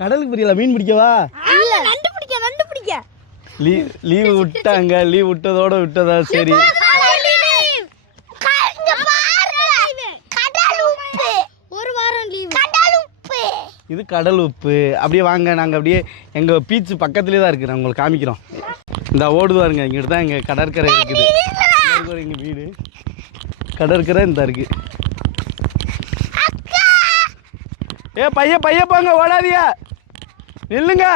கடலுக்கு புரியல, மீன் பிடிக்கவா? லீவு விட்டாங்க, லீவ் விட்டதோட விட்டதா? சரி, இது கடல் உப்பு. அப்படியே வாங்க, நாங்கள் அப்படியே எங்கள் பீச்சு பக்கத்துலேயே தான் இருக்குது, நாங்கள் உங்களுக்கு காமிக்கிறோம். இந்த ஓடுது பாருங்க, இங்கிட்டு தான் எங்கள் கடற்கரை இருக்குது. எங்கள் வீடு கடற்கரை இந்த இருக்குது. பைய போங்க, ஓடாதியா, நில்லுங்க.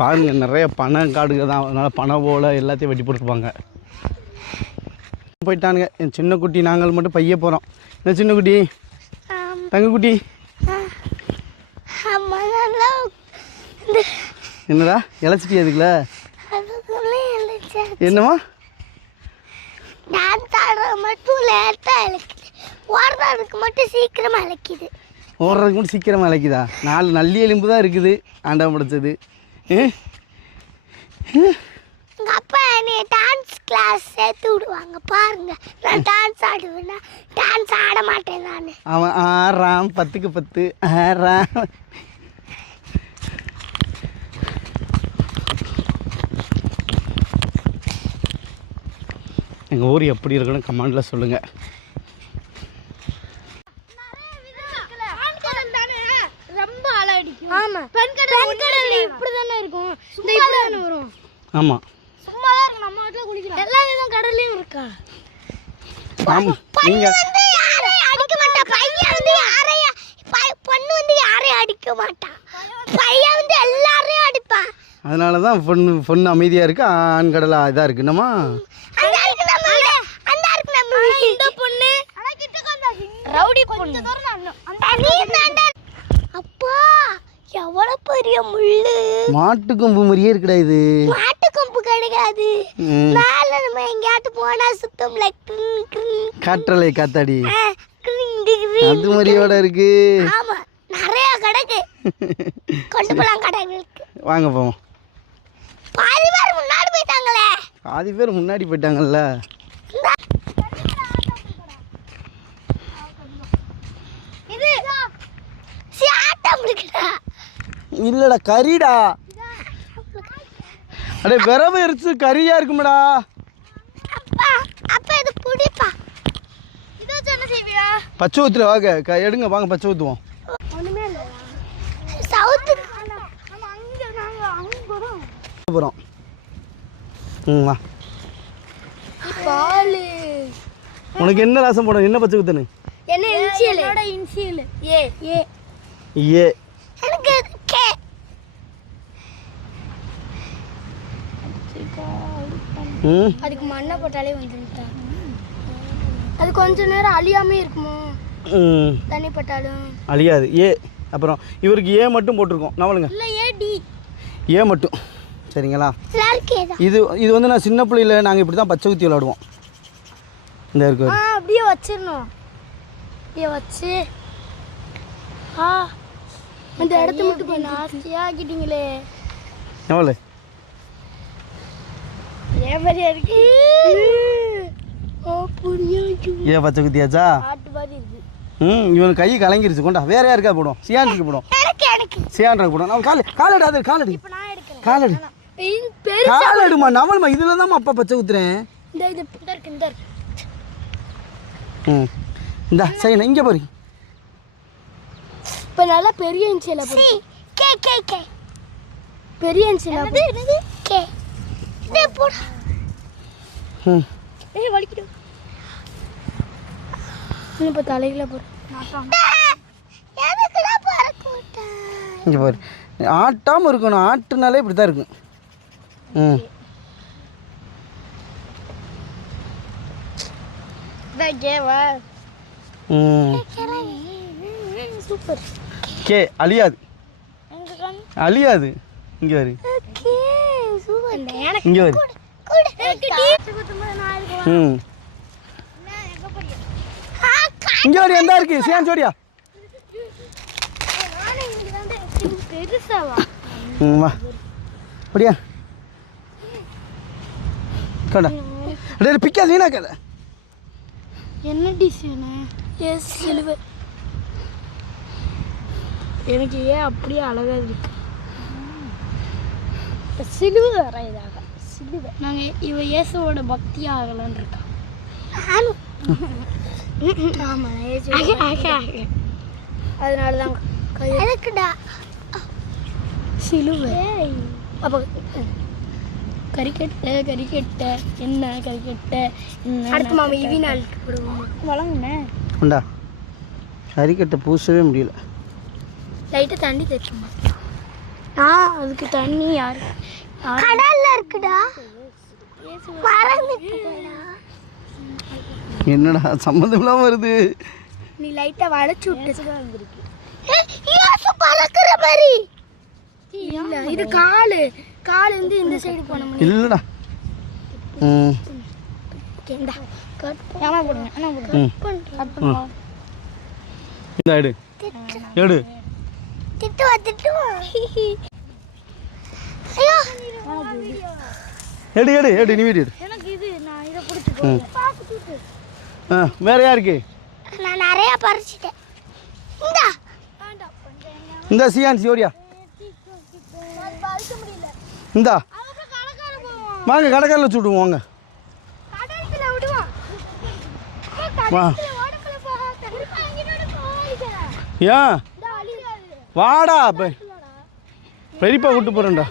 பாருங்க, நிறைய பனை காடுங்க தான், அதனால் பனை போல எல்லாத்தையும் வெட்டி போட்டுருப்பாங்க. போயிட்டானுங்க என் சின்ன குட்டி. நாங்கள் மட்டும் பைய போகிறோம். என்ன சின்ன குட்டி, தங்க குட்டி, என்னடா இழைச்சிட்டி? அதுக்குல என்னமா ஓடுறதுக்கு மட்டும் சீக்கிரமா இழைக்குது. ஓடுறதுக்கு மட்டும் சீக்கிரமா இழைக்குதா? 4 நல்லி எலும்பு தான் இருக்குது ஆண்டவன் படைச்சது. எங்க அப்பா என்னை டான்ஸ் கிளாஸ் சேர்த்து விடுவாங்க. பாருங்க, நான் டான்ஸ் ஆடுவேன்னா டான்ஸ் ஆட மாட்டேன் நான். அவன் ஆறாம் 10க்கு 10 ஆறாம். எங்கள் ஊர் எப்படி இருக்குன்னு கமெண்டில் சொல்லுங்கள். ஆமாம், சும்மா தான் இருக்கு, நம்ம வீட்டுல குளிக்கலாம். எல்லா விதம் கடல்லயும் இருக்கா? ஆமாம். நீங்கள் அடிக்க மாட்டா. பையன் வந்து யாரையும், பொண்ணு வந்து யாரையும் அடிக்க மாட்டா. பையன் வந்து எல்லாரையும் அடிப்பா. அதனால தான் பொண்ணு அமைதியாக இருக்குது, ஆண் கடலாக இதாக இருக்குது. என்னம்மா இந்த பொண்ணு ரவுடி பொண்ணு. அப்பா எவ்வளவு பெரிய முள்ளு! மாட்டு கொம்பு மாதிரியே இருக்குடா இது. மாட்டு கொம்பு கிடையாது. மேல நம்ம எங்கயாட்டு போனா சுத்தம் காற்றலை காத்தாடி அது மாதிரியோட இருக்கு. ஆமா, நிறைய கிடக்கு. கொண்டு போலாம் கடைகளுக்கு. வாங்க போவோம். பாதி பேர் முன்னாடி போயிட்டாங்களே. பாதி பேர் முன்னாடி போயிட்டாங்கல்ல. இது சியாட்டம் இருக்குடா. இல்லடா, கறிடா. அடே விரவு எரிச்சு கறியா இருக்குமடா. அப்பா அப்பா இது புடிப்பா. இது என்ன செய்வியா? பச்சை ஊத்துல வாங்க, எடுங்க வாங்க, பச்சை ஊத்துவோம். ஒண்ணுமே இல்ல. சவுத் நம்ம அங்க போறோம். வா. பால். உனக்கு என்ன ரசம் போடணும்? என்ன பச்சை ஊத்தணும்? என்ன இன்சியல்? என்னோட இன்சியல் ஏ. ஏ. எனக்கு கே. அதுக்கு மண்ணை போட்டாலே வந்துட்டா. அது கொஞ்ச நேரம் அழியாமே இருக்குமோ? தண்ணி பட்டாலும் அழியாது. ஏ. அப்புறம் இவருக்கு ஏ மட்டும் போட்டிருக்கோம். நவலுங்க. இல்ல ஏ டி. ஏ மட்டும். சரிங்களா? இது இது வந்து நான் சின்ன பிள்ளையில நாங்கள் இப்படி தான் பச்சை ஊற்றி விளாடுவோம். இந்த இருக்கு. அப்படியே வச்சிடணும். அப்படியே வச்சு அந்த இடத்த மட்டும் கொஞ்சம் நாஸ்தியா ஆக்கிட்டீங்களே. எவ்வளோ ஏன் மாதிரியா இருக்கு? ஏன் பச்சை குத்தியாச்சா? ஆட்டு மாதிரி இருக்கு. இவனுக்கு கை கலங்கிருச்சு. கொண்டா, வேற யாருக்கா போடும்? சியானுக்கு போடும். சியானுக்கு போடும். நான் காலடி அது காலடி காலடி காலடுமா நவல்மா. இதில் தான் அப்பா பச்சை குத்துறேன். இந்தா சரி, இங்கே போறீங்க. இப்போ நல்லா பெரிய இன்சியல போடு. K K K. பெரிய இன்சியல போடு. கே. டே போடு. ஏய் வலிக்குது. நீ இப்ப தலையில போடு. எதுக்குடா பறக்குட்ட? இங்கே பாரு, ஆட்டாமல் இருக்கணும். ஆட்டுனாலே இப்படி தான் இருக்கும். சூப்பர். கே அழியாது, அழியாது. இங்கே வரு, இங்கே வரு. இங்கே வரு. எந்த இருக்கு சியான் சோடியா? வா அப்படியா? கொண்டா. அடே பிக்காது வீணாக்காத. என்ன டிசைனு? எஸ் சிலுவை. எனக்கு ஏன் அப்படியே அழகாக இருக்கு. சிலுவை வரையதாக சிலுவை. நாங்கள் இவ இயேசுவோட பக்தி ஆகலான்னு இருக்கா. அதனால தான் எதுக்குடா சிலுவை. அப்போ கறிக்கட்டை என்ன கறிக்கட்டை அடுத்து மாமா இவி நாளுக்கு போடுவோமா வளங்கண்ணே உண்டா கறிக்கட்டை பூசவே முடியல. லைட்டாக தண்ணி தேய்க்குமா? அதுக்கு தண்ணி யாரு கடல்ல இருக்குடா. என்னடா சம்மந்தம் இல்லாம வருது. நீ லைட்டா வளைச்சு விட்டு வந்திருக்கு. பறக்கிற மாதிரி இல்ல, இது காலு வந்து இந்த சைடு போன மாதிரி இல்லடா. கேண்டா கட் ஏமா போடுங்க அண்ணா போடுங்க கட் பண்ணுங்க. இந்த எடு எடு திட்டுவா ஐயோ எடு எடு எடு நீ வீடு எடு. எனக்கு இது நான் இத புடிச்சு பாத்து வேற யாருக்கு? நான் நிறைய பறிச்சிட்டேன். இந்த சியான் சியோரியா இந்தா வாங்க கடைக்காரில் சுடுவோம் வாங்க வா. ஏன் வாடா பெரியப்பா விட்டு போறேன்டா.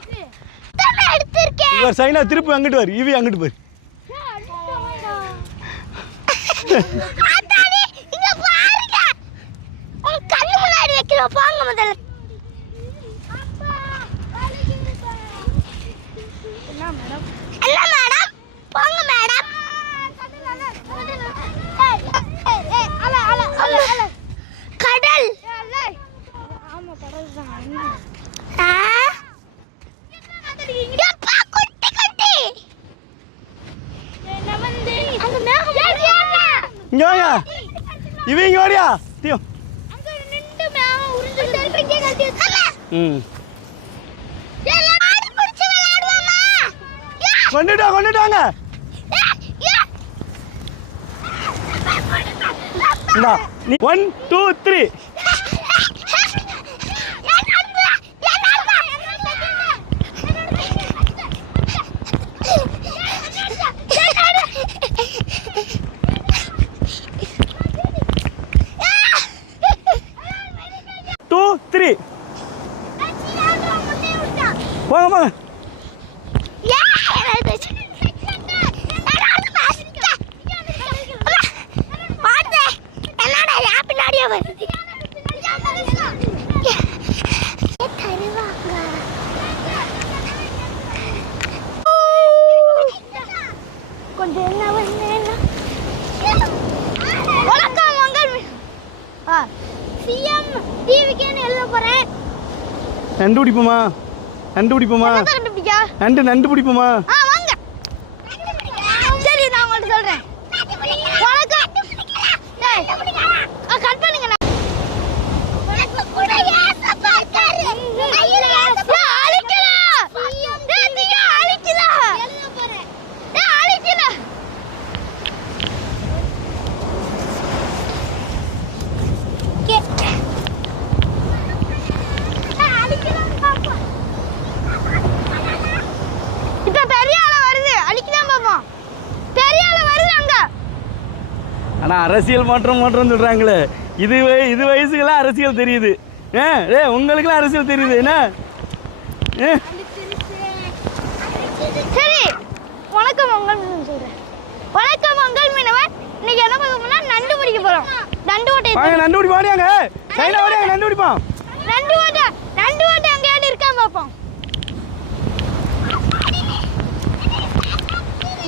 இவர் சைனா திருப்பி அங்கிட்டு வரு, இவி அங்கிட்டு போய் போங்க முதல்ல. என்ன மேடம் போங்க மேடம். கடல் ஆமா கடல் தான். குட்டி குட்டி என்ன வந்து அந்த மேகம் இங்க வாங்க இவி இங்க வாடியா தியோ கொண்டுட்டாங்க. 1 2 3 2 3 வாங்க வாங்க. கொஞ்சம் வணக்கம் மங்கள் சிஎம் டிவிக்கேன்னு எழுத போறேன். நண்டு பிடிப்போமா நண்டு பிடிப்போமா நண்டு பிடிப்போமா? வாங்க சரி நான் உங்களுக்கு சொல்றேன். வணக்கம் கட் பண்ணுங்க. ஆனால் அரசியல் மாற்றம் சொல்கிறாங்களே, இது வயசுக்கெல்லாம் அரசியல் தெரியுது. உங்களுக்குலாம் அரசியல் தெரியுது என்ன? சரி வணக்கம் மங்கள் மீனவன் சொல்கிறேன். வணக்கம் மங்கள் மீனவன். இன்னைக்கு என்ன பார்க்க போனா நண்டு பிடிக்க போகிறோம். நண்டு ஓட்டை நண்டு பிடி வாடியாங்க சைனா வாடியாங்க நண்டு பிடிப்போம். நண்டு ஓட்டை அங்கேயாவது இருக்கான்னு பார்ப்போம்.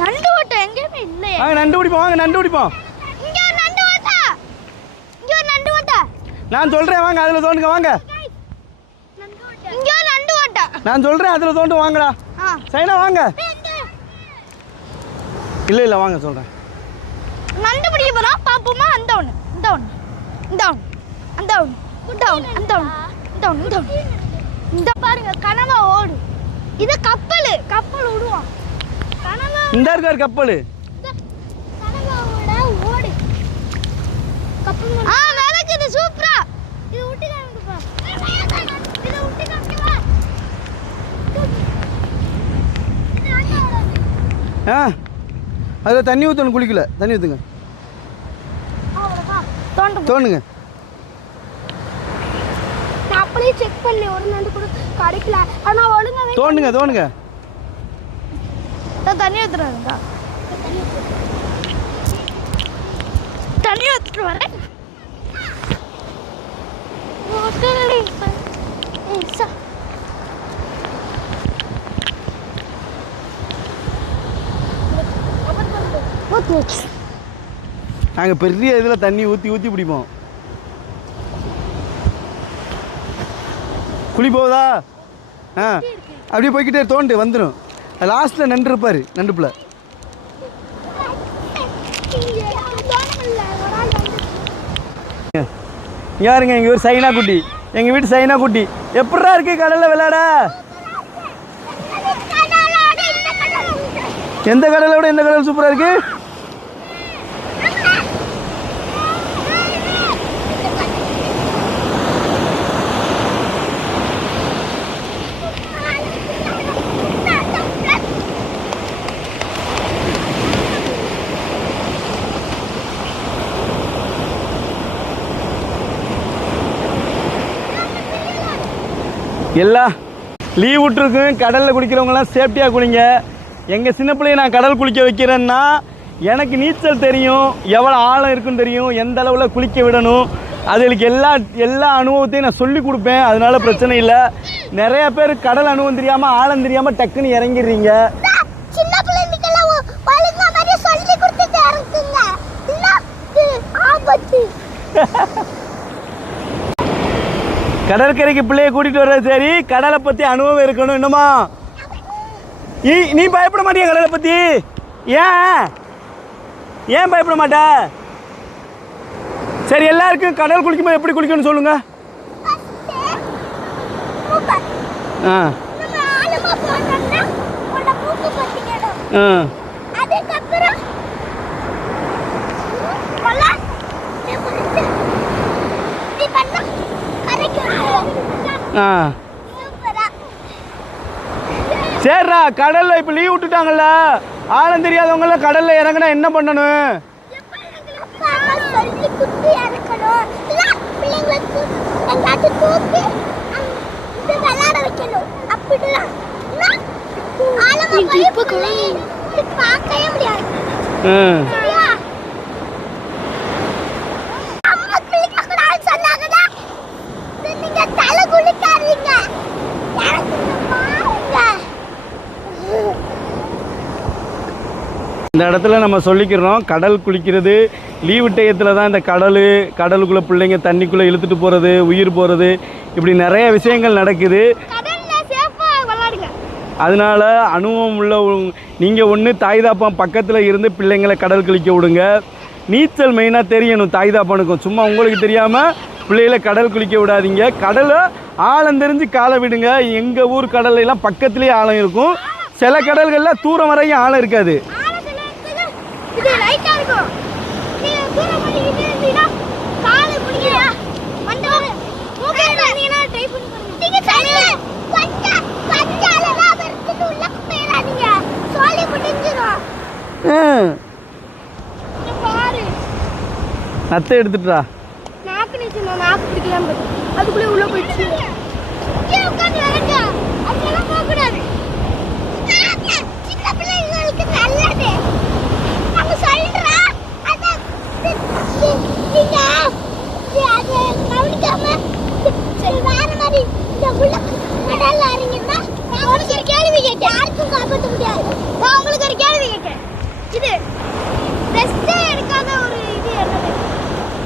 நண்டு ஓட்டை எங்கேயுமே இல்லையே. நண்டு பிடிப்போம் வாங்க நண்டு பிடிப்போம். நான் சொல்றேன் வாங்க அதுல தோண்டுங்க வாங்க. இங்க நண்டு ஓட்டை நான் சொல்றேன் அதுல தோண்டு வாங்கடா. சைனா வாங்க. இல்ல வாங்க சொல்றேன். நண்டு பிடிக்க போறோம் பாப்போமா? அந்த ஒண்ணு இந்த பாருங்க கனவா ஓடு. இது கப்பல் விடுவோம். கனவா இந்த இருக்கார் கப்பல். விளக்குது சூப்பரா. இது விட்டு காமிப்பா. இது விட்டு காமிப்பா. அதில் தண்ணி ஊற்றணும், குளிக்கல தண்ணி ஊற்றுங்க, தோணுங்க. நான் அப்படியே செக் பண்ணேன், ஒரு நண்டு கூட கிடைக்கல. ஆனா ஒழுங்கா தோணுங்க தோணுங்க. தண்ணி ஊத்துறாங்க, தண்ணி ஊத்துட்டு வரேன். நாங்கள் பெரிய இதில் தண்ணி ஊற்றி ஊற்றி பிடிப்போம். குழி போகுதா? அப்படியே போய்கிட்டே தோண்டு வந்துடும். லாஸ்ட்டில் நண்டு இருப்பார், நண்டுப்புல. யாருங்க எங்கள் ஊர் சைனா குட்டி, எங்கள் வீட்டு சைனா குட்டி. எப்படா இருக்கு கடலில் விளையாட? எந்த கடலை விட எந்த கடல் சூப்பராக இருக்கு? எல்லாம் லீவ் விட்டுருக்கும். கடலில் குளிக்கிறவங்களாம் சேஃப்டியாக குளிங்க. எங்கள் சின்ன பிள்ளைய நான் கடல் குளிக்க வைக்கிறேன்னா எனக்கு நீச்சல் தெரியும், எவ்வளோ ஆழம் இருக்குன்னு தெரியும், எந்த அளவில் குளிக்க விடணும், அதுகளுக்கு எல்லா அனுபவத்தையும் நான் சொல்லி கொடுப்பேன். அதனால பிரச்சனை இல்லை. நிறைய பேர் கடல் அனுபவம் தெரியாமல் ஆழம் தெரியாமல் டக்குன்னு இறங்கிடுறீங்க. கடற்கரைக்கு பிள்ளைய கூட்டிட்டு வர்றது சரி, கடலை பற்றி அனுபவம் இருக்கணும். என்னமா நீ பயப்பட மாட்டியா கடலை பற்றி? ஏன் பயப்பட மாட்ட? சரி, எல்லாருக்கும் கடல் குளிக்கும்போது எப்படி குளிக்கணும்னு சொல்லுங்க. சரிடா, கடல்ல இப்ப லீவ் விட்டுட்டாங்கல்ல, ஆழம் தெரியாதவங்க கடல்ல இறங்கினா என்ன பண்ணணும்? இந்த இடத்துல நம்ம சொல்லிக்கிறோம், கடல் குளிக்கிறது லீவு டயத்தில் தான். இந்த கடலுக்குள்ளே பிள்ளைங்க தண்ணிக்குள்ளே இழுத்துட்டு போகிறது, உயிர் போகிறது, இப்படி நிறைய விஷயங்கள் நடக்குது. அதனால அனுபவம் உள்ள நீங்கள் ஒன்று தாய்தாப்பம் பக்கத்தில் இருந்து பிள்ளைங்களை கடல் குளிக்க விடுங்க. நீச்சல் மெயினாக தெரியணும் தாய்தாப்பனுக்கும். சும்மா உங்களுக்கு தெரியாமல் பிள்ளைகளை கடல் குளிக்க விடாதீங்க. கடலை ஆழம் தெரிஞ்சு காலை விடுங்க. எங்கள் ஊர் கடல்லாம் பக்கத்துலேயே ஆழம் இருக்கும், சில கடல்களில் தூரம் வரையும் ஆழம் இருக்காது. நத்தை எடுத்துட்டா அதுக்குள்ளே உள்ள போயிடுச்சு.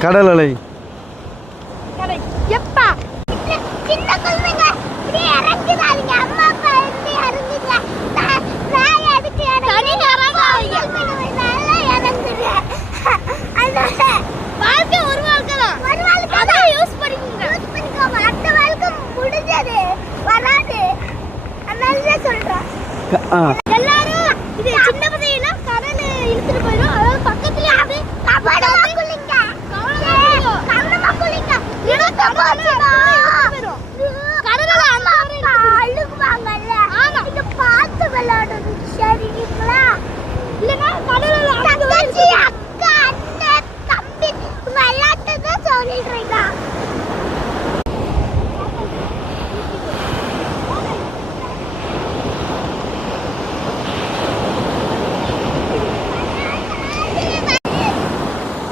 கடல் அலை எல்லாரும் இது சின்ன பசங்க கடல் இழுத்துட்டு போயிடும். அதாவது பக்கத்துல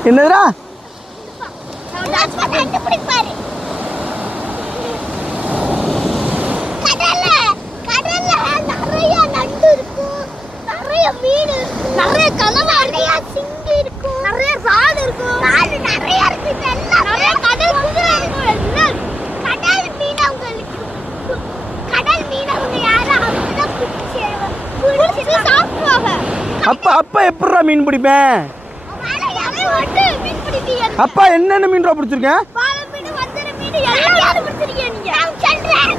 என்னதுடா? நிறைய கனவா நிறைய சிங்கி இருக்கும், நிறைய ராடு இருக்கும், நிறைய இருக்கு, நிறைய கடல் குதிரை இருக்கும். கடல் மீனவங்களுக்கு கடல் மீனவங்க யாரும் அவங்க தான் பிடிச்சி சாப்பிடுவாங்க. அப்பா எப்படிடா மீன் பிடிப்பேன்? மீன் பிடிப்பீங்க. அப்பா என்னென்ன மீன்டா பிடிச்சிருக்கேன்? பாலை மீன், வஞ்சர மீன் எல்லாம் பிடிச்சிருக்கீங்க நீங்க. நான் சொல்றேன்,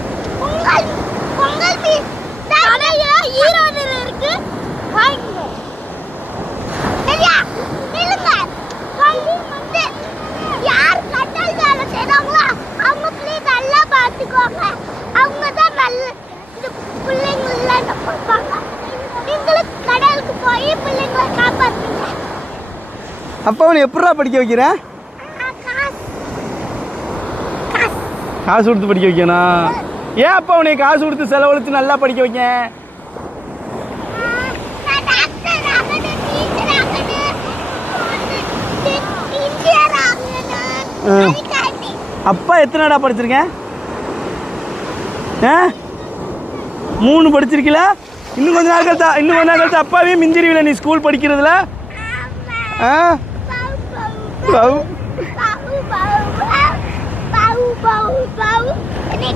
பொங்கல் மீன் நிறைய ஈரோடுல இருக்கு, வாங்கிக்கோ. சரியா? நில்லுங்க. கல்லில் வந்து யார் கடல் வேலை செய்றாங்களோ அவங்க பிள்ளைங்க நல்லா பார்த்துக்குவாங்க. அவங்க தான் நல்ல இந்த பிள்ளைங்களெல்லாம் பார்ப்பாங்க. நீங்களும் கடலுக்கு போய் பிள்ளைங்களை காப்பாற்றுங்க. அப்பா அவனை எப்படிடா படிக்க வைக்கிறேன்? காசு கொடுத்து படிக்க வைக்கணும். ஏன் அப்பா அவனை காசு கொடுத்து செலவழித்து நல்லா படிக்க வைக்கேன்? அப்பா எத்தனைடா படிச்சிருக்கேன்? 3 படிச்சிருக்கல? இன்னும் கொஞ்ச நாள் கழிச்சு அப்பாவே மிஞ்சிருவில நீ ஸ்கூல் படிக்கிறதுல.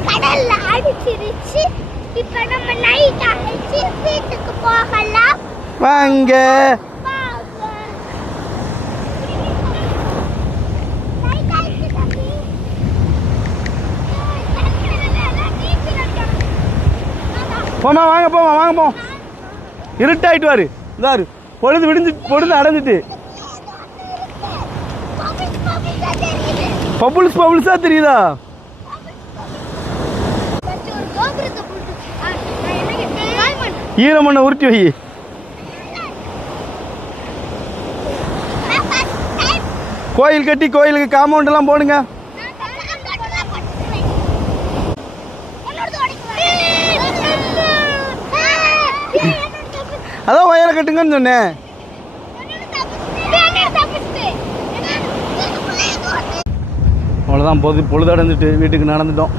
கடல்ல அடிச்சிருச்சு. இப்ப நம்ம நைட் ஆயிடுச்சு, வீட்டுக்கு போகலாம் வாங்க. போமா வாங்க போம். இருட்டாயிட்டு வாரு. இதாரு பொழுது அடைஞ்சிட்டு பபுள்ஸா தெரியுதா? ஈரமண்ணை உருட்டி வை. கோயில் கட்டி கோயிலுக்கு காம்பவுண்ட் எல்லாம் போடுங்க. அதான் ஒயரை கட்டுங்கன்னு சொன்னேன். அவ்வளோதான், பொழுது அடைஞ்சிட்டு வீட்டுக்கு நடந்துட்டோம்.